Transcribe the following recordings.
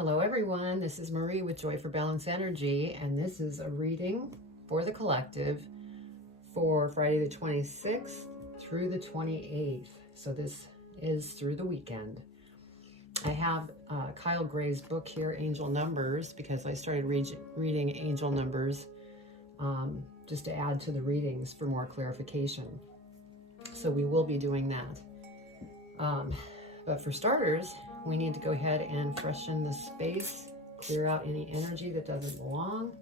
Hello everyone, this is Marie with Joy for Balance Energy, and this is a reading for the collective for Friday the 26th through the 28th. So this is through the weekend. I have Kyle Gray's book here, Angel Numbers, because I started reading angel numbers just to add to the readings for more clarification. So we will be doing that. But for starters, we need to go ahead and freshen the space, clear out any energy that doesn't belong.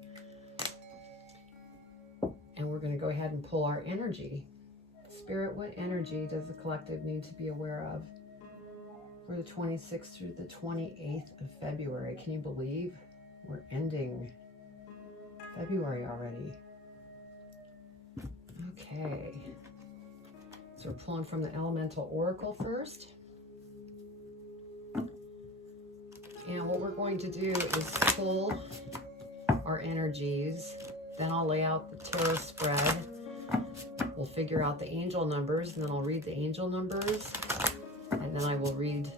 And we're going to go ahead and pull our energy. Spirit, what energy does the collective need to be aware of for the 26th through the 28th of February? Can you believe we're ending February already? Okay. So we're pulling from the Elemental Oracle first. And what we're going to do is pull our energies. Then I'll lay out the tarot spread. We'll figure out the angel numbers, and then I'll read the angel numbers. And then I will read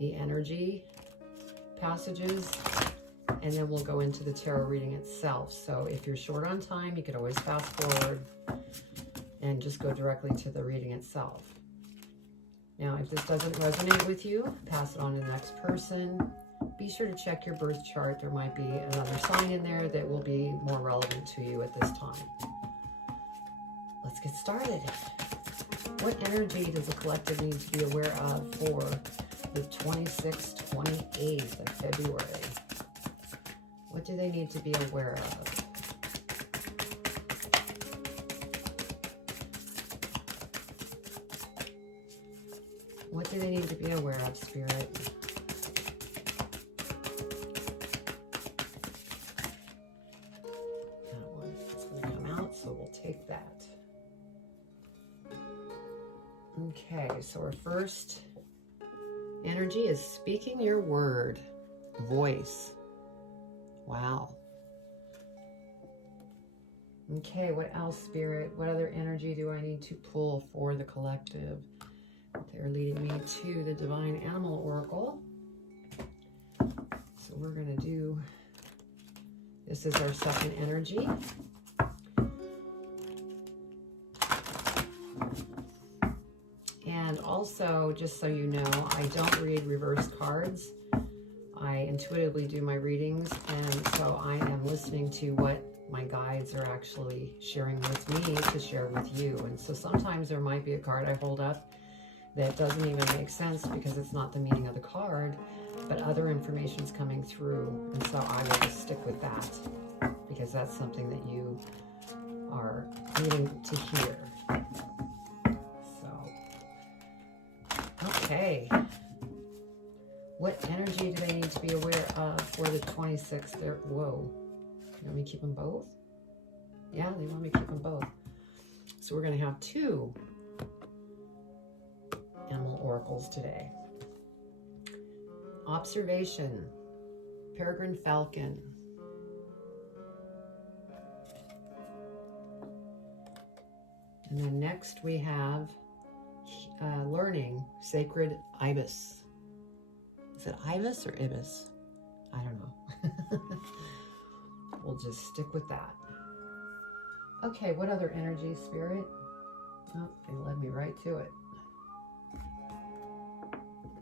the energy passages. And then we'll go into the tarot reading itself. So if you're short on time, you could always fast forward and just go directly to the reading itself. Now, if this doesn't resonate with you, pass it on to the next person. Be sure to check your birth chart. There might be another sign in there that will be more relevant to you at this time. Let's get started. What energy does the collective need to be aware of for the 26th, 28th of February? What do they need to be aware of? What do they need to be aware of, Spirit? So we'll take that. Okay, so our first energy is speaking your word, voice. Wow. Okay, what else, Spirit? What other energy do I need to pull for the collective? They're leading me to the Divine Animal Oracle. So we're going to do, this is our second energy. And also, just so you know, I don't read reversed cards. I intuitively do my readings, and so I am listening to what my guides are actually sharing with me to share with you. And so sometimes there might be a card I hold up that doesn't even make sense because it's not the meaning of the card, but other information is coming through, and so I will just stick with that because that's something that you are needing to hear. Okay, what energy do they need to be aware of for the 26th? There, whoa, you want me to keep them both? Yeah, they want me to keep them both. So we're going to have two animal oracles today. Observation, peregrine falcon. And then next we have learning, sacred ibis. Is it ibis or ibis? I don't know. We'll just stick with that. Okay, what other energy, Spirit? Oh, they led me right to it.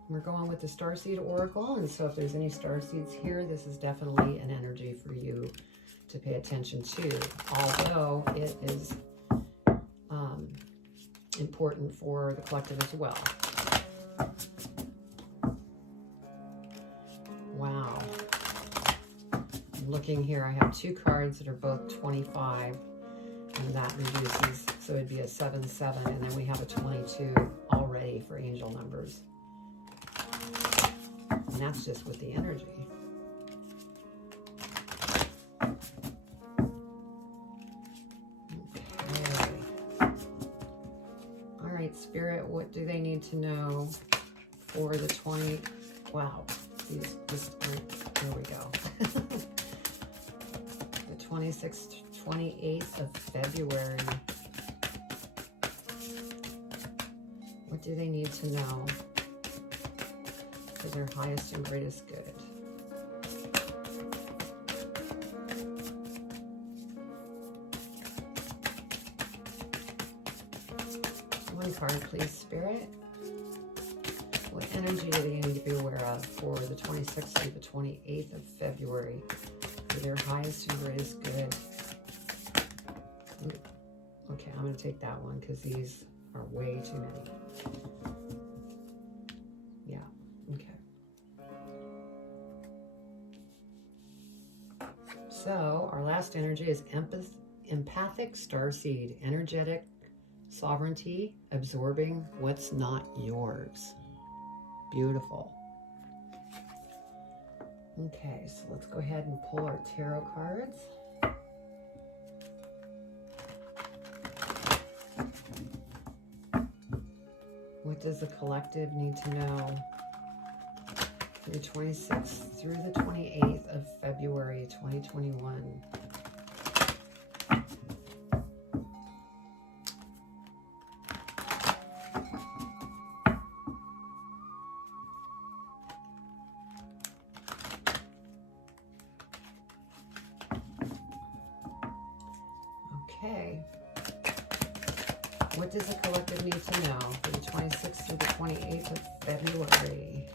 We're going with the Starseed Oracle, and so if there's any starseeds here, this is definitely an energy for you to pay attention to, although it is important for the collective as well. Wow. I'm looking here, I have two cards that are both 25, and that reduces, so it'd be a 7-7, and then we have a 22 already for angel numbers. And that's just with the energy. Spirit, what do they need to know for the 20? Wow, these just there we go. The 26th, 28th of February. What do they need to know for their highest and greatest good? card, please, Spirit. What energy do they need to be aware of for the 26th through the 28th of February for their highest and greatest good? Okay, I'm going to take that one because these are way too many. Yeah, okay. So our last energy is empathic starseed, energetic sovereignty, absorbing what's not yours. Beautiful. Okay, so let's go ahead and pull our tarot cards. What does the collective need to know for the 26th through the 28th of February 2021? Okay. What does the collective need to know for the 26th through the 28th of February?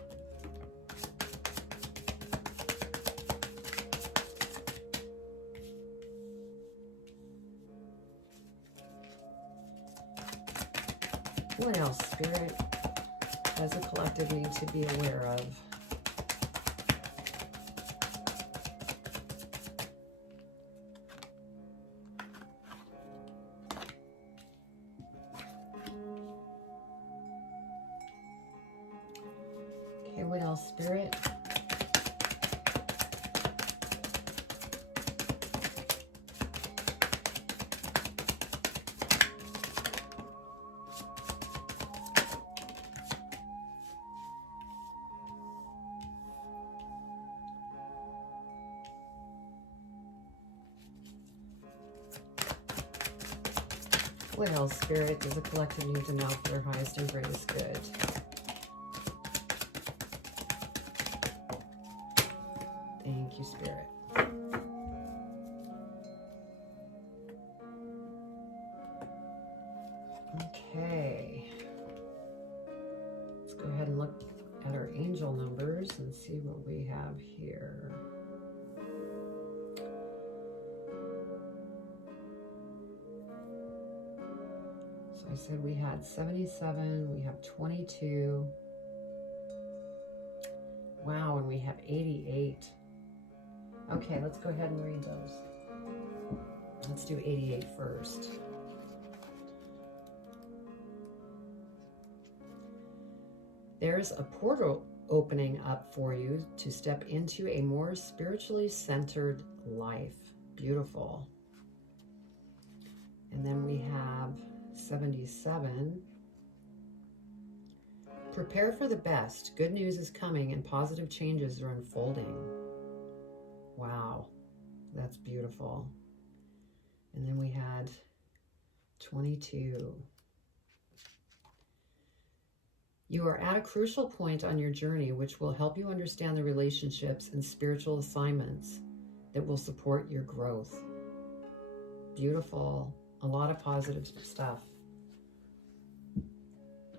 What else, Spirit, does the collective need to be aware of? Okay, what else, Spirit? What else, Spirit, does the collective need to know for their highest and greatest good? Thank you, Spirit. Okay. Let's go ahead and look at our angel numbers and see what we have here. So I said we had 77, we have 22. Wow, and we have 88. Okay, let's go ahead and read those. Let's do 88 first. There's a portal opening up for you to step into a more spiritually centered life. Beautiful. And then we have 77. Prepare for the best. Good news is coming and positive changes are unfolding. Wow, that's beautiful. And then we had 22. You are at a crucial point on your journey which will help you understand the relationships and spiritual assignments that will support your growth. Beautiful. A lot of positive stuff.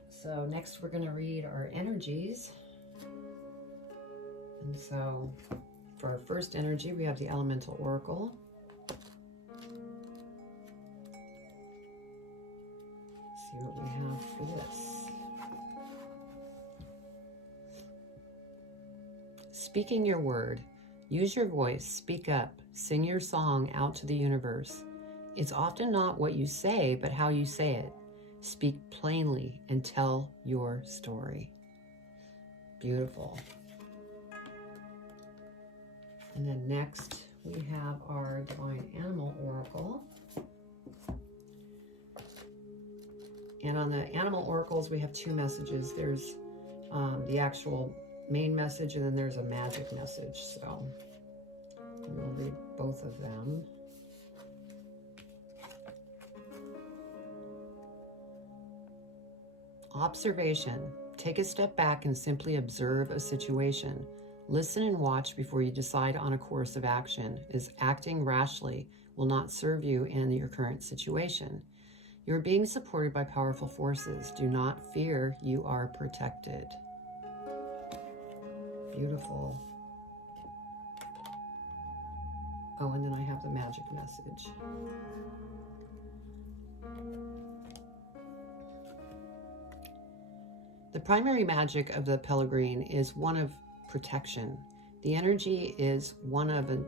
So next we're going to read our energies. And so for our first energy, we have the Elemental Oracle. Let's see what we have for this. Speaking your word. Use your voice, speak up, sing your song out to the universe. It's often not what you say, but how you say it. Speak plainly and tell your story. Beautiful. And then next we have our Divine Animal Oracle. And on the Animal Oracles, we have two messages. There's the actual main message, and then there's a magic message. So we'll read both of them. Observation. Take a step back and simply observe a situation. Listen and watch before you decide on a course of action, as acting rashly will not serve you in your current situation. You're being supported by powerful forces. Do not fear, you are protected. Beautiful. Oh, and then I have the magic message. The primary magic of the Pellegrine is one of protection. The energy is one of an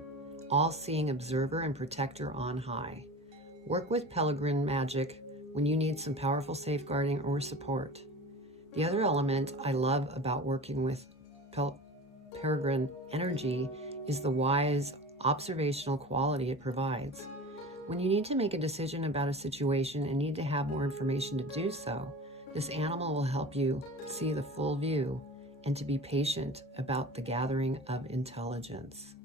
all-seeing observer and protector on high. Work with Pellegrine magic when you need some powerful safeguarding or support. The other element I love about working with Pellegrine energy is the wise observational quality it provides. When you need to make a decision about a situation and need to have more information to do so, this animal will help you see the full view and to be patient about the gathering of intelligence.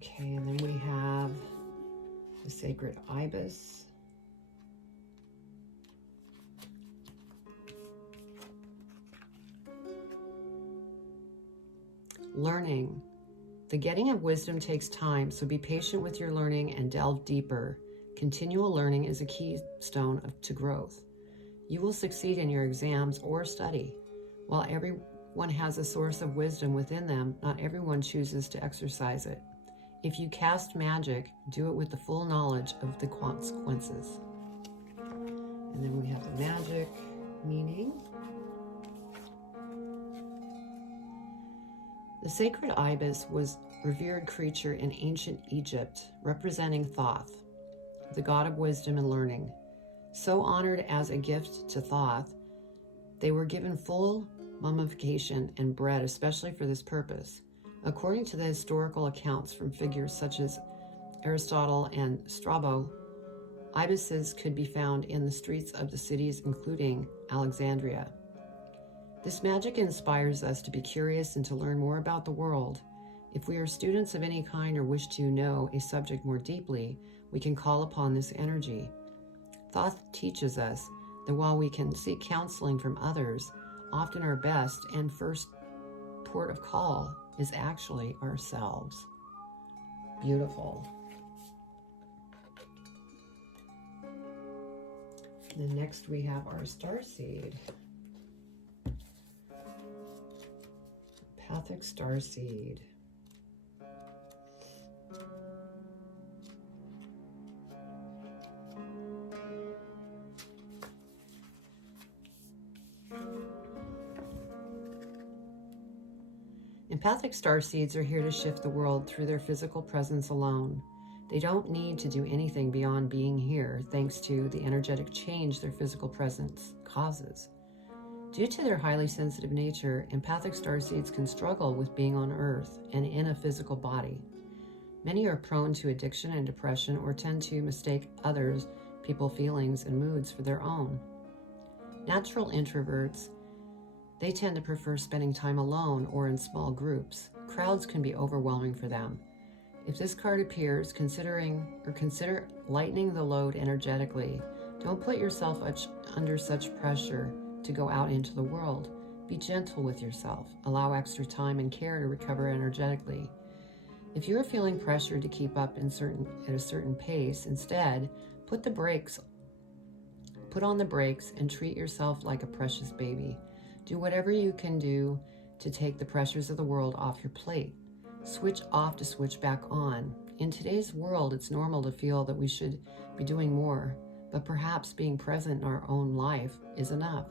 Okay, and then we have the sacred ibis. Learning. The getting of wisdom takes time, so be patient with your learning and delve deeper. Continual learning is a keystone to growth. You will succeed in your exams or study. While everyone has a source of wisdom within them, not everyone chooses to exercise it. If you cast magic, do it with the full knowledge of the consequences. And then we have the magic meaning. The sacred ibis was a revered creature in ancient Egypt, representing Thoth, the god of wisdom and learning. So honored as a gift to Thoth, they were given full mummification and bred especially for this purpose. According to the historical accounts from figures such as Aristotle and Strabo, ibises could be found in the streets of the cities including Alexandria. This magic inspires us to be curious and to learn more about the world. If we are students of any kind or wish to know a subject more deeply, we can call upon this energy. Thoth teaches us that while we can seek counseling from others, often our best and first port of call is actually ourselves. Beautiful. And then next we have our starseed. Empathic starseed. Empathic starseeds are here to shift the world through their physical presence alone. They don't need to do anything beyond being here, thanks to the energetic change their physical presence causes. Due to their highly sensitive nature, empathic starseeds can struggle with being on Earth and in a physical body. Many are prone to addiction and depression or tend to mistake others' people's feelings and moods for their own. Natural introverts, they tend to prefer spending time alone or in small groups. Crowds can be overwhelming for them. If this card appears, consider lightening the load energetically. Don't put yourself under such pressure to go out into the world. Be gentle with yourself. Allow extra time and care to recover energetically. If you are feeling pressured to keep up at a certain pace, instead, put on the brakes and treat yourself like a precious baby. Do whatever you can do to take the pressures of the world off your plate. Switch off to switch back on. In today's world, it's normal to feel that we should be doing more, but perhaps being present in our own life is enough.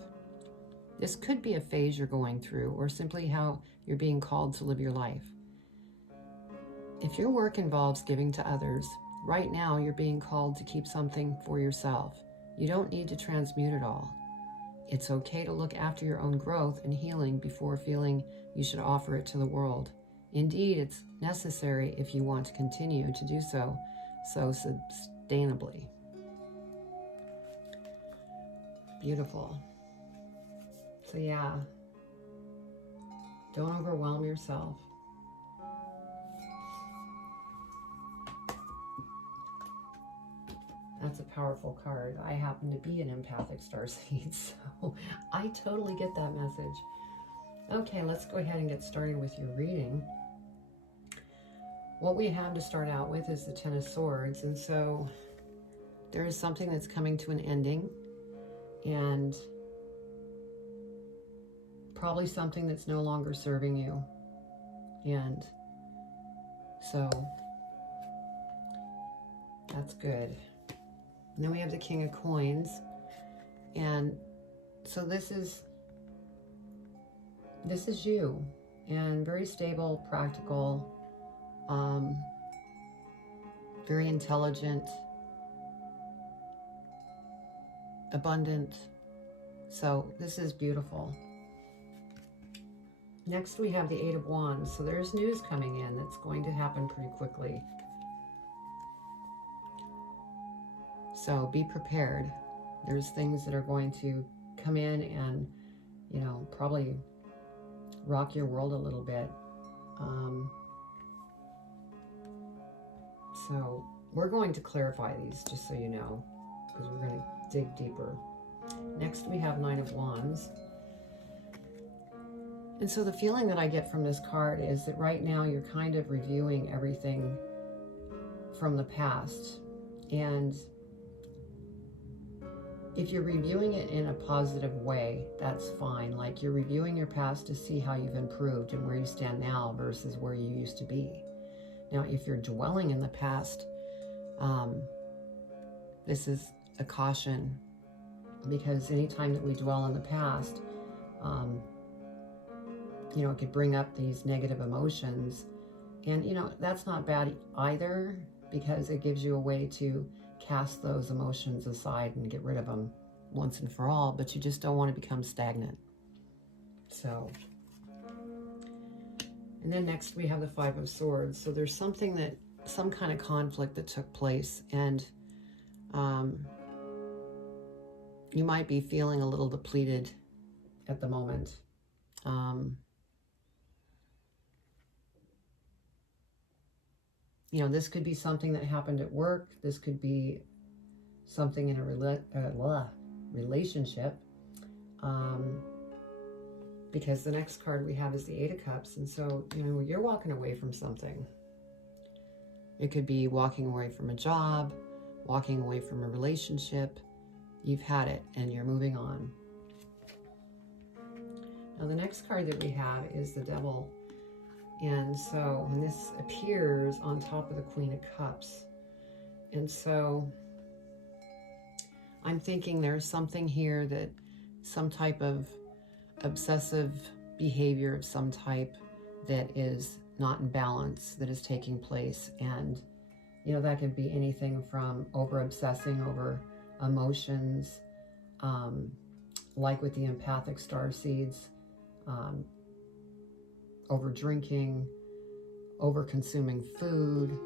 This could be a phase you're going through, or simply how you're being called to live your life. If your work involves giving to others, right now you're being called to keep something for yourself. You don't need to transmute it all. It's okay to look after your own growth and healing before feeling you should offer it to the world. Indeed, it's necessary if you want to continue to do so sustainably. Beautiful. So yeah, don't overwhelm yourself. That's a powerful card. I happen to be an empathic starseed, so I totally get that message. Okay, let's go ahead and get started with your reading. what we have to start out with is the Ten of Swords. And so there is something that's coming to an ending, and probably something that's no longer serving you. And so that's good. And then we have the King of Coins. And so this is you, and very stable, practical, very intelligent, abundant. So this is beautiful. Next we have the Eight of Wands. So there's news coming in that's going to happen pretty quickly. So be prepared. There's things that are going to come in and, you know, probably rock your world a little bit. So we're going to clarify these, just so you know, because we're going to dig deeper. Next we have Nine of Wands. And so the feeling that I get from this card is that right now you're kind of reviewing everything from the past. And if you're reviewing it in a positive way, that's fine. Like, you're reviewing your past to see how you've improved and where you stand now versus where you used to be. Now, if you're dwelling in the past, this is a caution, because anytime that we dwell in the past, you know, it could bring up these negative emotions. And, you know, that's not bad either, because it gives you a way to cast those emotions aside and get rid of them once and for all, but you just don't want to become stagnant. So, and then next we have the Five of Swords. So there's something that, some kind of conflict that took place, and you might be feeling a little depleted at the moment. You know, this could be something that happened at work. This could be something in a relationship. Because the next card we have is the Eight of Cups. And so, you know, you're walking away from something. It could be walking away from a job, walking away from a relationship. You've had it and you're moving on. Now the next card that we have is the Devil. And so when this appears on top of the Queen of Cups. And so I'm thinking there's something here that, some type of obsessive behavior of some type that is not in balance, that is taking place. And, you know, that could be anything from over obsessing over emotions, like with the empathic starseeds, over drinking, over consuming food.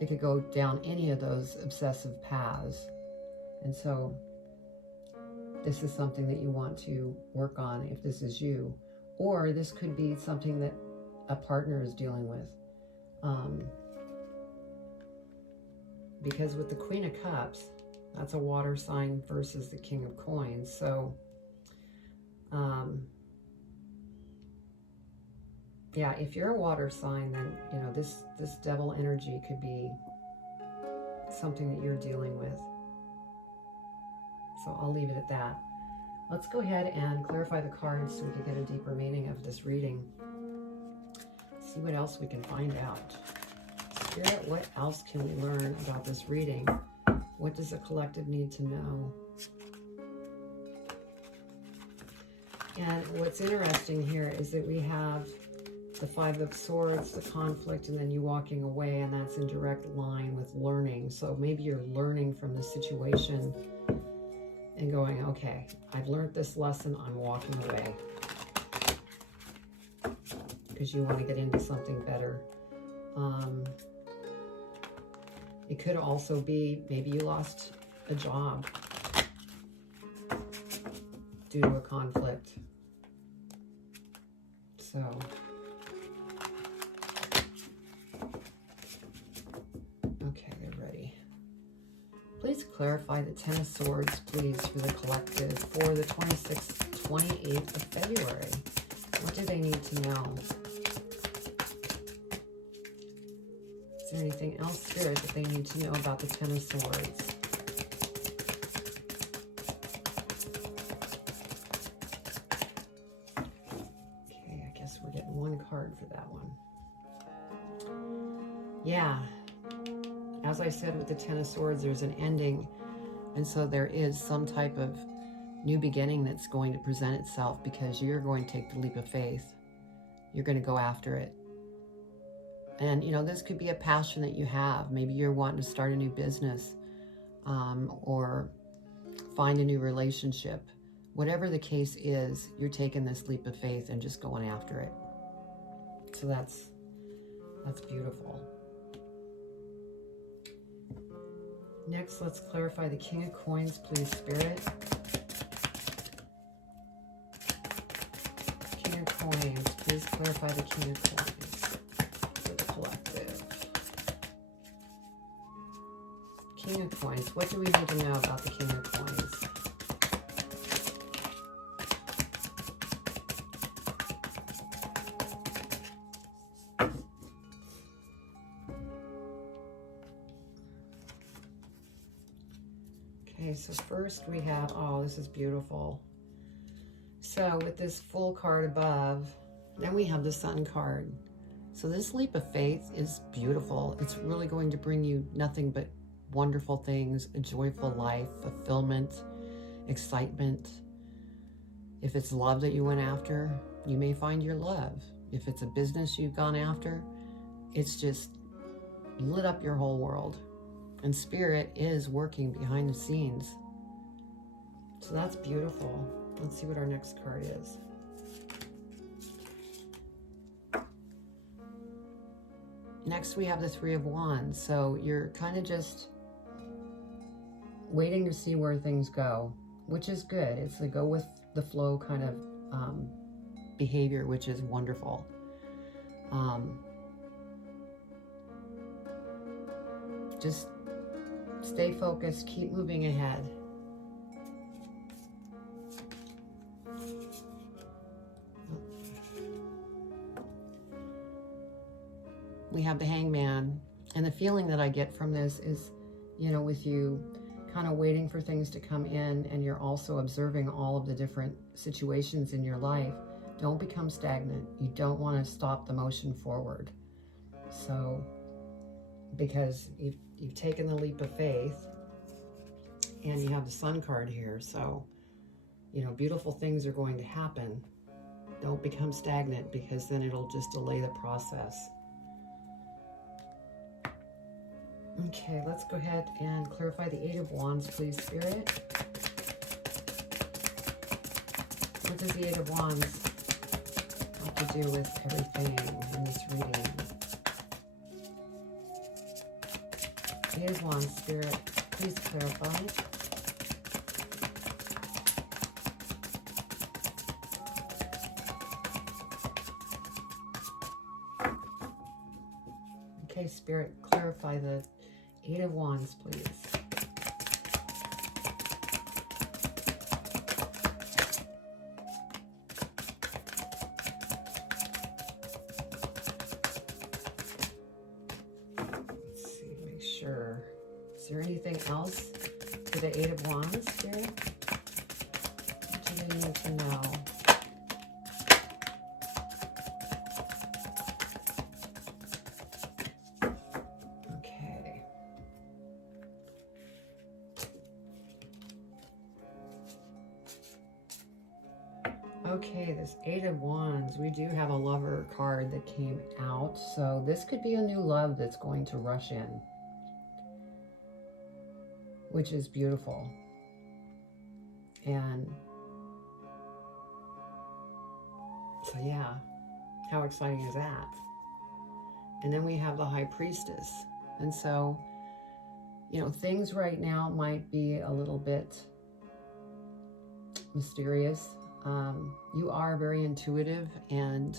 It could go down any of those obsessive paths. And so this is something that you want to work on if this is you. Or this could be something that a partner is dealing with. Because with the Queen of Cups, that's a water sign versus the King of Coins. So, yeah, if you're a water sign, then, you know, this devil energy could be something that you're dealing with. So I'll leave it at that. Let's go ahead and clarify the cards so we can get a deeper meaning of this reading. See what else we can find out. Spirit, what else can we learn about this reading? What does the collective need to know? And what's interesting here is that we have the Five of Swords, the conflict, and then you walking away, and that's in direct line with learning. So maybe you're learning from the situation and going, okay, I've learned this lesson, I'm walking away. Because you want to get into something better. It could also be maybe you lost a job due to a conflict. So okay, they're ready. Please clarify the Ten of Swords, please, for the collective for the 26th, 28th of February. What do they need to know? Is there anything else, Spirit, that they need to know about the Ten of Swords? Okay, I guess we're getting one card for that one. Yeah. As I said with the Ten of Swords, there's an ending. And so there is some type of new beginning that's going to present itself because you're going to take the leap of faith. You're going to go after it. And, you know, this could be a passion that you have. Maybe you're wanting to start a new business or find a new relationship. Whatever the case is, you're taking this leap of faith and just going after it. So that's beautiful. Next, let's clarify the King of Coins, please, Spirit. King of Coins, please clarify the King of Coins for the collective. King of Coins, what do we need to know about the King of Coins? Okay, so first we have, oh, this is beautiful. So with this full card above, then we have the Sun card. So this leap of faith is beautiful. It's really going to bring you nothing but wonderful things, a joyful life, fulfillment, excitement. If it's love that you went after, you may find your love. If it's a business you've gone after, it's just lit up your whole world. And Spirit is working behind the scenes. So that's beautiful. Let's see what our next card is. Next, we have the Three of Wands. So you're kind of just waiting to see where things go, which is good. It's the go with the flow kind of behavior, which is wonderful. Just stay focused, keep moving ahead. We have the Hangman, and the feeling that I get from this is, you know, with you kind of waiting for things to come in and you're also observing all of the different situations in your life, don't become stagnant. You don't want to stop the motion forward. So, because you've taken the leap of faith and you have the Sun card here, so, you know, beautiful things are going to happen. Don't become stagnant, because then it'll just delay the process. Okay, let's go ahead and clarify the Eight of Wands, please, Spirit. What does the Eight of Wands have to do with everything in this reading? Eight of Wands, Spirit, please clarify. Okay, Spirit, clarify the Eight of Wands, please. Let's see, make sure. Is there anything else for the Eight of Wands, Spirit? What do you need to know? Okay, this Eight of Wands, we do have a Lover card that came out. So this could be a new love that's going to rush in, which is beautiful. And so yeah, how exciting is that? And then we have the High Priestess. And so, you know, things right now might be a little bit mysterious. You are very intuitive, and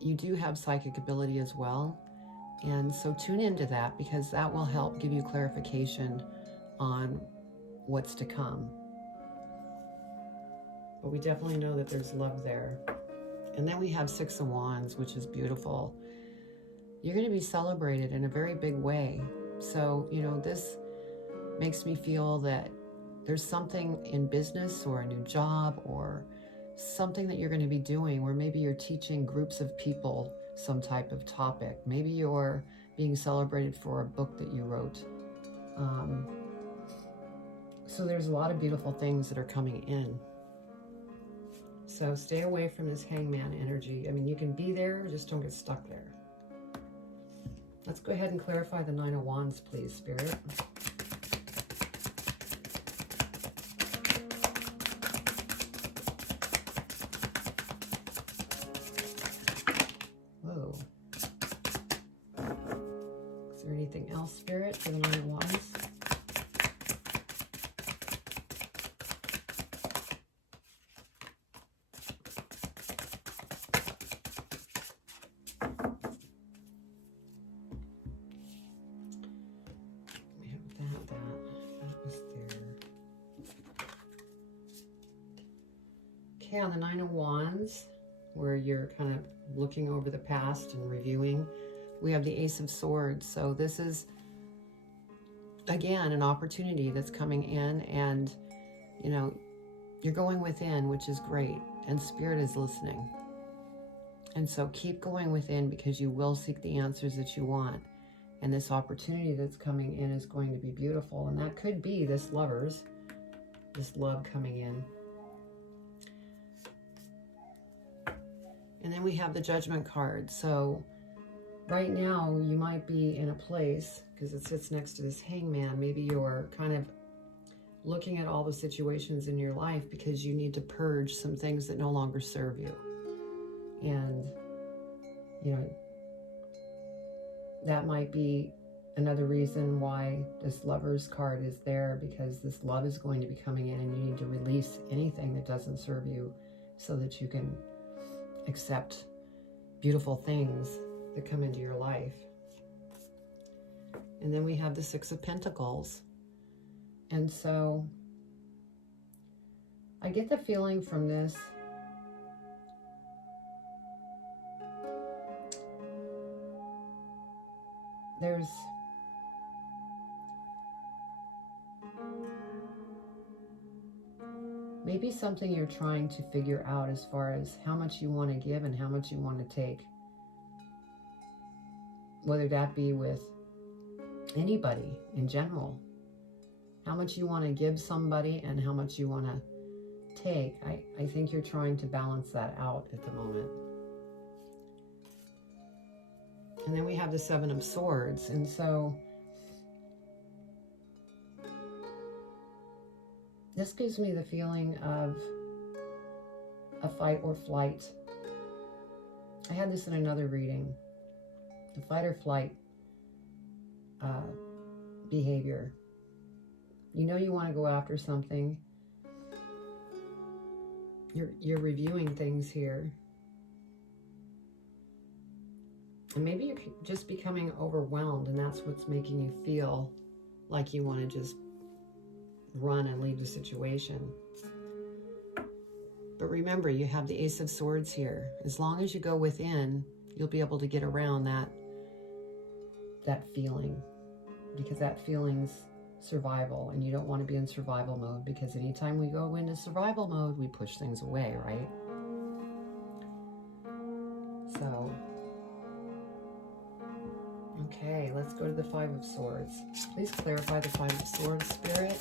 you do have psychic ability as well. And so tune into that, because that will help give you clarification on what's to come. But we definitely know that there's love there. And then we have Six of Wands, which is beautiful. you're going to be celebrated in a very big way. So, you know, this makes me feel that there's something in business or a new job or something that you're going to be doing where maybe you're teaching groups of people some type of topic. Maybe you're being celebrated for a book that you wrote. So there's a lot of beautiful things that are coming in. So stay away from this hangman energy. I mean, you can be there, just don't get stuck there. Let's go ahead and clarify the Nine of Wands, please, Spirit. Whoa. Is there anything else, Spirit, for the Nine of Wands? Okay, on the Nine of Wands, where you're kind of looking over the past and reviewing, we have the Ace of Swords. So this is, again, an opportunity that's coming in, and, you know, you're going within, which is great, and Spirit is listening. And so keep going within, because you will seek the answers that you want. And this opportunity that's coming in is going to be beautiful. And that could be this lovers, this love coming in. And then we have the Judgment card. So right now you might be in a place, because it sits next to this Hangman, maybe you're kind of looking at all the situations in your life because you need to purge some things that no longer serve you. And, you know, that might be another reason why this Lovers card is there, because this love is going to be coming in and you need to release anything that doesn't serve you so that you can accept beautiful things that come into your life. And then we have the Six of Pentacles. And so I get the feeling from this there's maybe something you're trying to figure out as far as how much you want to give and how much you want to take. Whether that be with anybody in general. How much you want to give somebody and how much you want to take. I think you're trying to balance that out at the moment. And then we have the Seven of Swords. And so this gives me the feeling of a fight or flight. I had this in another reading. The fight or flight behavior. You know you want to go after something. You're reviewing things here. And maybe you're just becoming overwhelmed, and that's what's making you feel like you want to just run and leave the situation. But remember, you have the Ace of Swords here. As long as you go within, you'll be able to get around that feeling, because that feeling's survival, and you don't want to be in survival mode, because anytime we go into survival mode, we push things away, right? So, okay, let's go to the Five of Swords. Please clarify the Five of Swords, Spirit.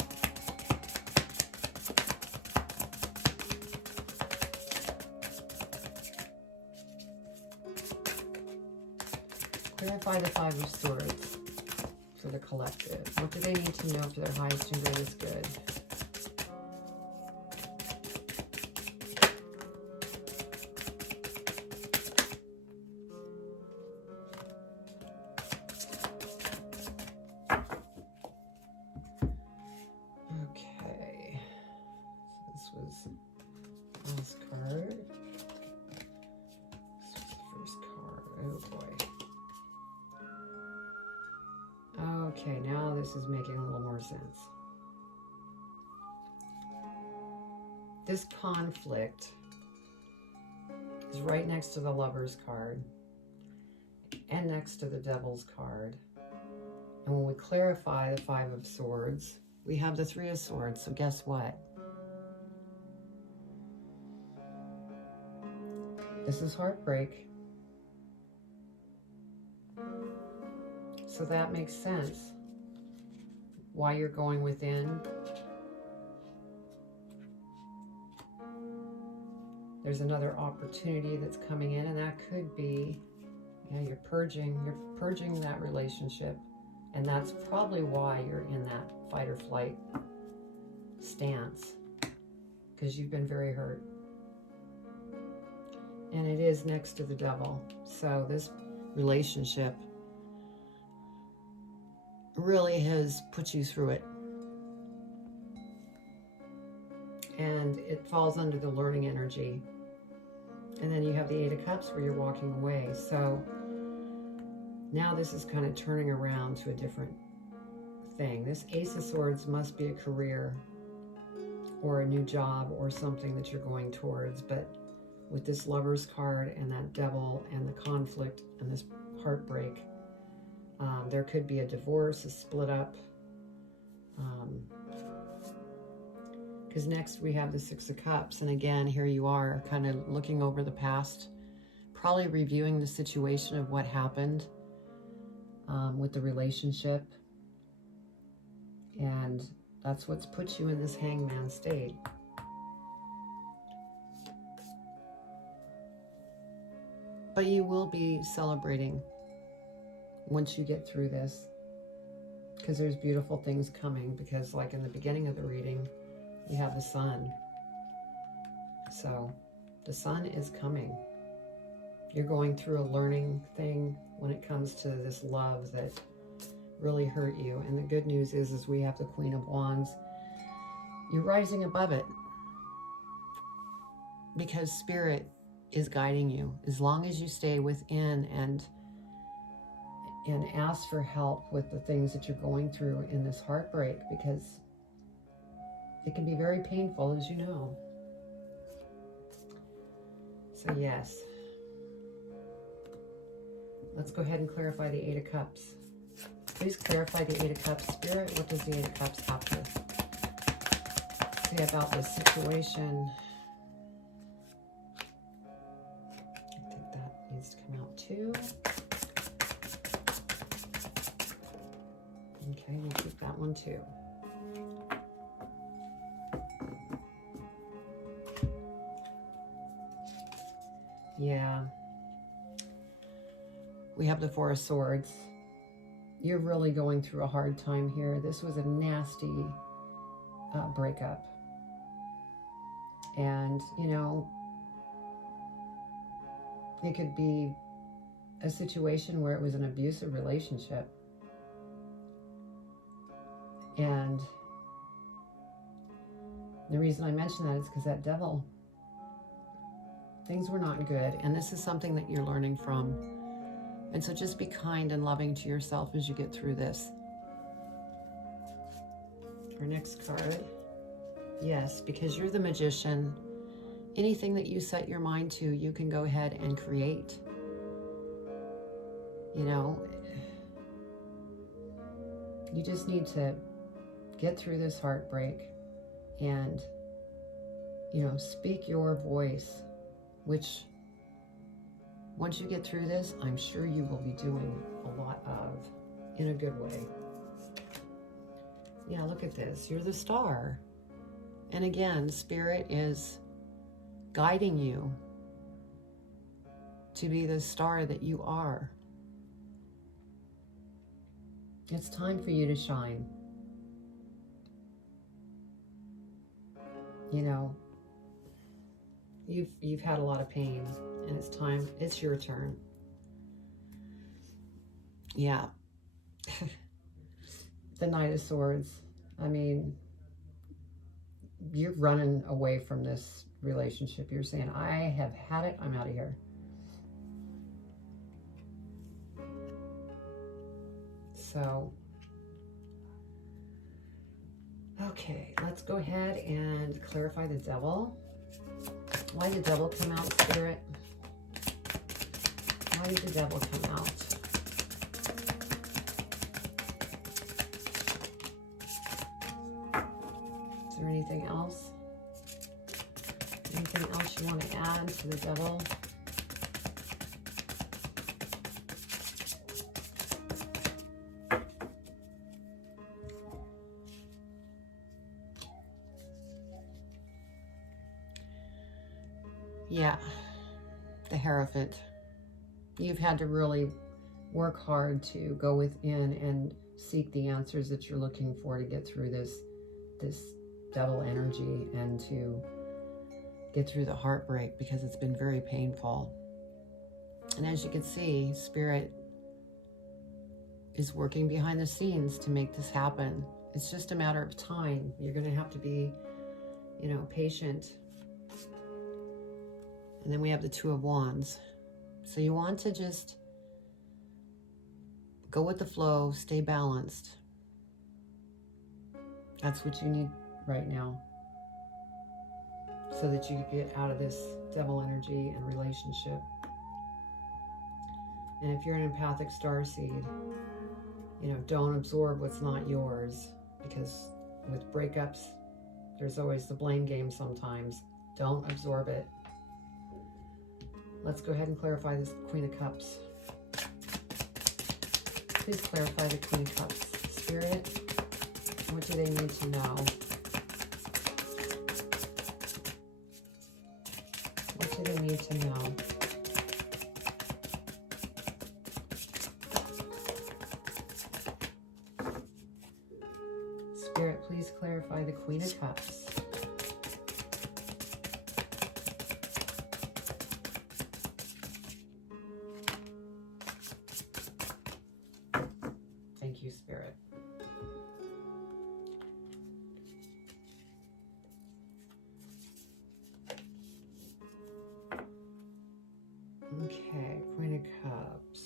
Clarify the Five of Swords for the collective. What do they need to know for their highest and greatest good? Okay. So this was the last card. This was the first card. Oh boy. Okay, now this is making a little more sense. This conflict is right next to the Lovers card. and next to the Devil's card. And when we clarify the Five of Swords, we have the Three of Swords. So guess what? This is heartbreak. So that makes sense. Why you're going within. There's another opportunity that's coming in, and that could be, yeah, you're purging that relationship. And that's probably why you're in that fight or flight stance, because you've been very hurt. And it is next to the Devil. So this relationship really has put you through it. And it falls under the learning energy. And then you have the Eight of Cups where you're walking away. So now this is kind of turning around to a different thing. This Ace of Swords must be a career or a new job or something that you're going towards. But with this Lover's card and that Devil and the conflict and this heartbreak, there could be a divorce, a split up. Because next we have the Six of Cups. And again, here you are kind of looking over the past, probably reviewing the situation of what happened with the relationship. And that's what's put you in this hangman state. But you will be celebrating once you get through this, because there's beautiful things coming. Because like in the beginning of the reading, we have the Sun. So the Sun is coming. You're going through a learning thing when it comes to this love that really hurt you. And the good news is we have the Queen of Wands. You're rising above it, because Spirit is guiding you. As long as you stay within and ask for help with the things that you're going through in this heartbreak, because it can be very painful, as you know. So yes, let's go ahead and clarify the Eight of Cups. Please clarify the Eight of Cups. Spirit, what does the Eight of Cups have to say about this situation? I think that needs to come out too. Okay, we'll keep that one too. Yeah. We have the Four of Swords. You're really going through a hard time here. This was a nasty breakup. And, you know, it could be a situation where it was an abusive relationship. And the reason I mention that is because that Devil, things were not good. And this is something that you're learning from. And so just be kind and loving to yourself as you get through this. Our next card. Yes, because you're the magician. Anything that you set your mind to, you can go ahead and create. You know, you just need to get through this heartbreak and, you know, speak your voice, which once you get through this, I'm sure you will be doing a lot of, in a good way. Yeah, look at this. You're the star. And again, Spirit is guiding you to be the star that you are. It's time for you to shine. You know, you've had a lot of pain, and it's time, it's your turn. Yeah. The Knight of Swords. I mean, you're running away from this relationship. You're saying, I have had it, I'm out of here. So, okay, let's go ahead and clarify the Devil. Why did the Devil come out, Spirit? Why did the Devil come out? Anything else? Anything else you want to add to the devil? Yeah, the Hierophant. You've had to really work hard to go within and seek the answers that you're looking for to get through this devil energy and to get through the heartbreak, because it's been very painful. And as you can see, Spirit is working behind the scenes to make this happen. It's just a matter of time. You're going to have to be, you know, patient. And then we have the Two of Wands. So you want to just go with the flow, stay balanced. That's what you need right now, so that you can get out of this devil energy and relationship. And if you're an empathic starseed, you know, don't absorb what's not yours, because with breakups, there's always the blame game sometimes. Don't absorb it. Let's go ahead and clarify this Queen of Cups. Please clarify the Queen of Cups. Spirit, what do they need to know? What do they need to know? Spirit, please clarify the Queen of Cups. Thank you, Spirit. Okay, Queen of Cups.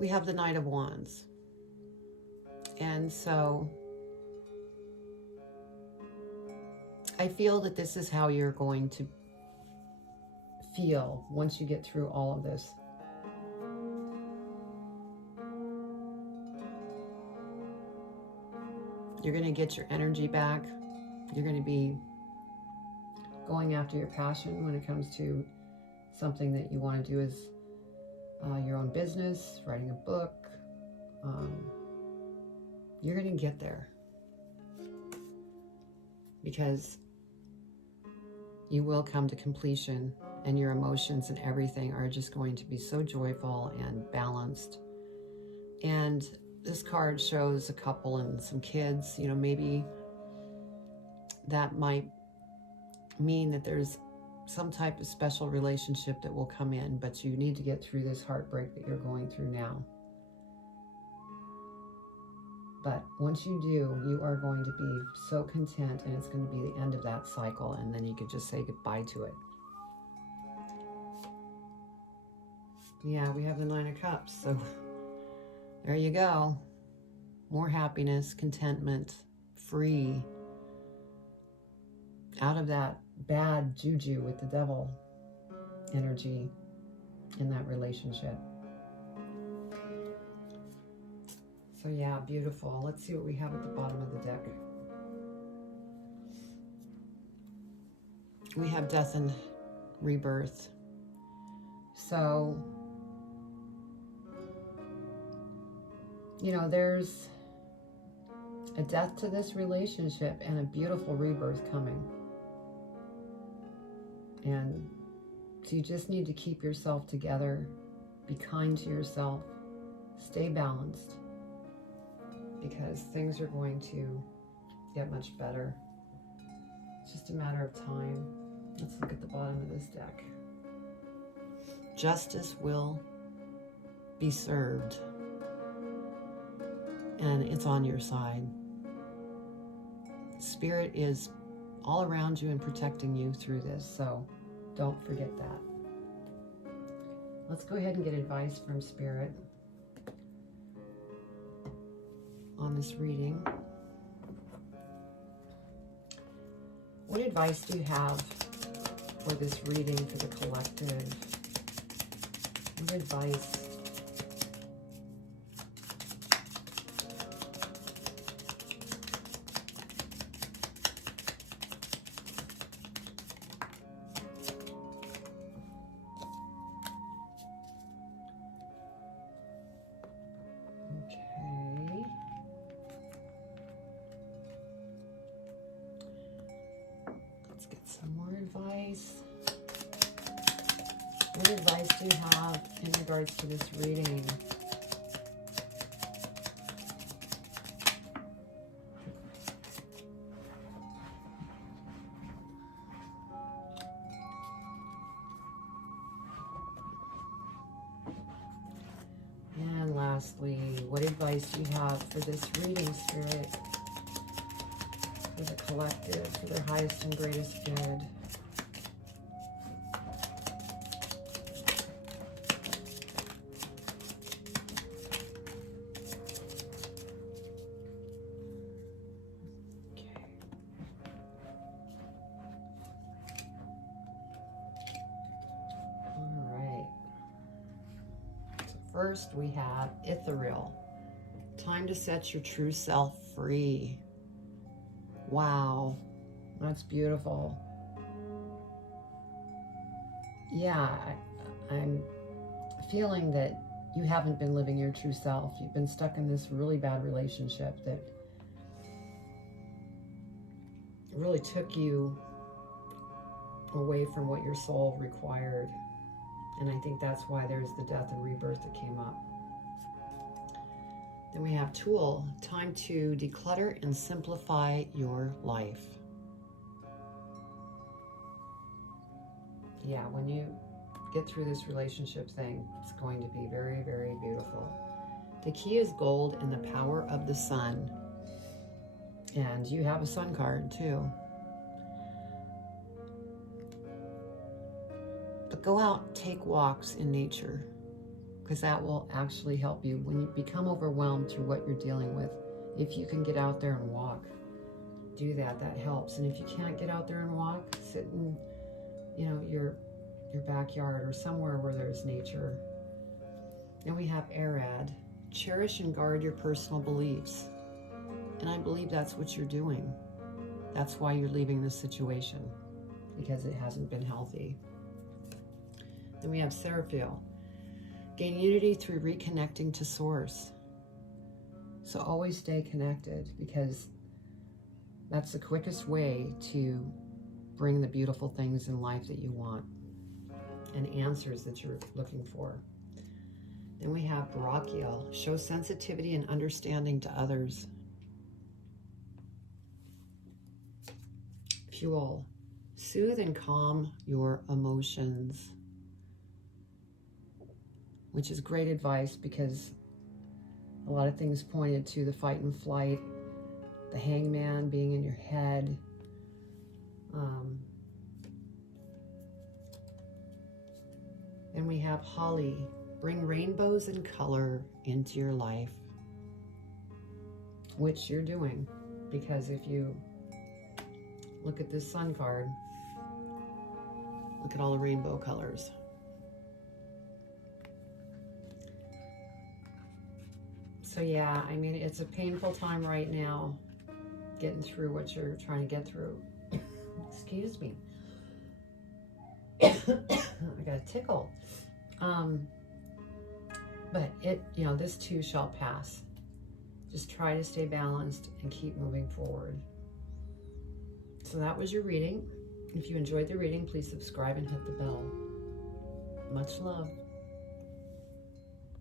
We have the Knight of Wands. And so I feel that this is how you're going to feel once you get through all of this. You're going to get your energy back. You're going to be going after your passion when it comes to something that you want to do as your own business, writing a book. You're going to get there, because you will come to completion, and your emotions and everything are just going to be so joyful and balanced. And this card shows a couple and some kids. You know, maybe that might mean that there's some type of special relationship that will come in, but you need to get through this heartbreak that you're going through now. But once you do, you are going to be so content, and it's going to be the end of that cycle, and then you could just say goodbye to it. Yeah, we have the Nine of Cups, so there you go. More happiness, contentment, free, out of that bad juju with the devil energy in that relationship. So yeah, beautiful. Let's see what we have at the bottom of the deck. We have death and rebirth. So, you know, there's a death to this relationship and a beautiful rebirth coming. And so you just need to keep yourself together, be kind to yourself, stay balanced, because things are going to get much better. It's just a matter of time. Let's look at the bottom of this deck. Justice will be served, and it's on your side. Spirit is all around you and protecting you through this, so don't forget that. Let's go ahead and get advice from Spirit on this reading. What advice do you have for this reading for the collective? What advice Some more advice. What advice do you have in regards to this reading? And lastly, what advice do you have for this reading, Spirit? For the collective, for their highest and greatest good. First, we have ethereal. Time to set your true self free. Wow, that's beautiful. Yeah, I'm feeling that you haven't been living your true self. You've been stuck in this really bad relationship that really took you away from what your soul required. And I think that's why there's the death and rebirth that came up. Then we have tool, time to declutter and simplify your life. Yeah, when you get through this relationship thing, it's going to be very, very beautiful. The key is gold and the power of the sun. And you have a sun card too. But go out, take walks in nature, because that will actually help you when you become overwhelmed through what you're dealing with. If you can get out there and walk, do that. That helps. And if you can't get out there and walk, sit in, your backyard or somewhere where there's nature. Then we have Arad. Cherish and guard your personal beliefs. And I believe that's what you're doing. That's why you're leaving this situation, because it hasn't been healthy. Then we have Seraphiel. Gain unity through reconnecting to source. So always stay connected, because that's the quickest way to bring the beautiful things in life that you want and answers that you're looking for. Then we have Brachial. Show sensitivity and understanding to others. Fuel. Soothe and calm your emotions. Which is great advice, because a lot of things pointed to the fight and flight, the hangman being in your head. And we have Holly. Bring rainbows and color into your life, which you're doing, because if you look at this sun card, look at all the rainbow colors. So yeah, I mean, it's a painful time right now, getting through what you're trying to get through. Excuse me. I got a tickle. But this too shall pass. Just try to stay balanced and keep moving forward. So that was your reading. If you enjoyed the reading, please subscribe and hit the bell. Much love.